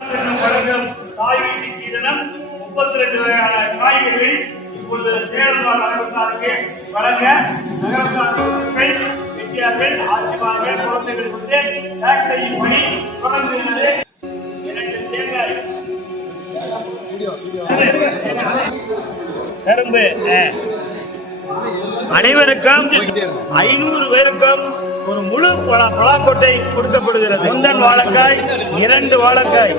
வழங்கும் காய்கறி கீதனம் 32 வகையான காய்கறிகள் இப்பொழுது சேலம் நகரத்தாருக்கு வழங்க நகரத்தார்கள் வெற்றியார்கள் ஆட்சிமார்கள் குழந்தைகள் கொண்டு பேக் செய்யும் பணி தொடர்ந்துள்ளது. 2 தேங்காய் கரும்பு அனைவருக்கும் 500 பேருக்கும் ஒரு முழு பலாக்கொட்டை கொடுக்கப்படுகிறது. முந்தன் வாழைக்காய் 2 வாழைக்காய்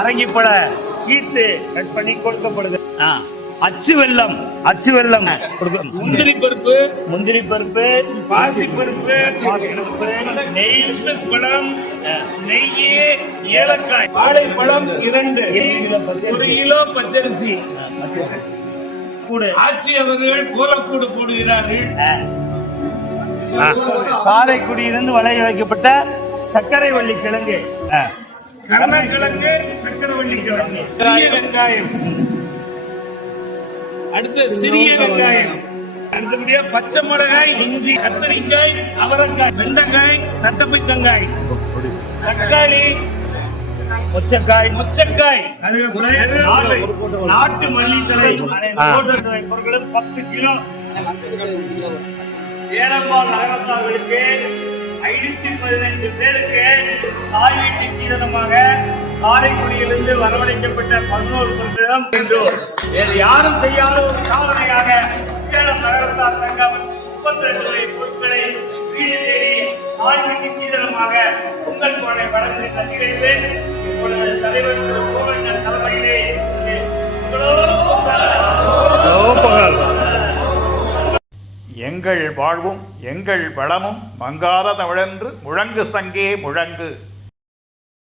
அரங்கிப்பழ கீத்து கட் பண்ணி கொடுக்கப்படுது. அச்சு வெல்லம் முந்திரி பருப்பு பாசி பருப்பு நெய் பழம் நெய் ஏலக்காய் வாழைப்பழம் 2 1 கிலோ பச்சரிசி ஆட்சி அவர்கள் கோலக்கூடு போடுகிறார்கள். காரைக்குடியிலிருந்து வளைய வைக்கப்பட்ட சர்க்கரை வள்ளி கிழங்கு கருணக்கிழங்கு சர்க்கரை வள்ளி கிழங்கு வெங்காயம் அடுத்து சிறிய வெங்காயம் அடுத்தபடியா பச்சை மிளகாய் இஞ்சி கத்தரிக்காய் அவரைக்காய் வெண்டைக்காய் தட்டப்பைத்தங்காய் தக்காளி மொச்சக்காய் நாட்டு மல்லித்தலை பொருட்களும் 10 கிலோ. சேலம்பால் நகரத்தார்களுக்கு 515 பேருக்கு தாய் வீட்டு கீதனமாக காரைக்குடியிலிருந்து வரவழைக்கப்பட்ட 11 பொருட்களும் என்றோம். வேறு யாரும் செய்யாத ஒரு சாதனையாக சேலம் நகரத்தார் சங்கம் 32 வகை பொருட்களை வீடு தேடி தாய் வீட்டு கீதனமாக பொங்கல் பானை வழங்குகின்ற நிகழ்வு இப்பொழுது தலைவர் கோவிந்தன் தலைமையிலே எங்கள் வாழ்வும் எங்கள் வளமும் மங்காத தமிழென்று முழங்கு சங்கே முழங்கு.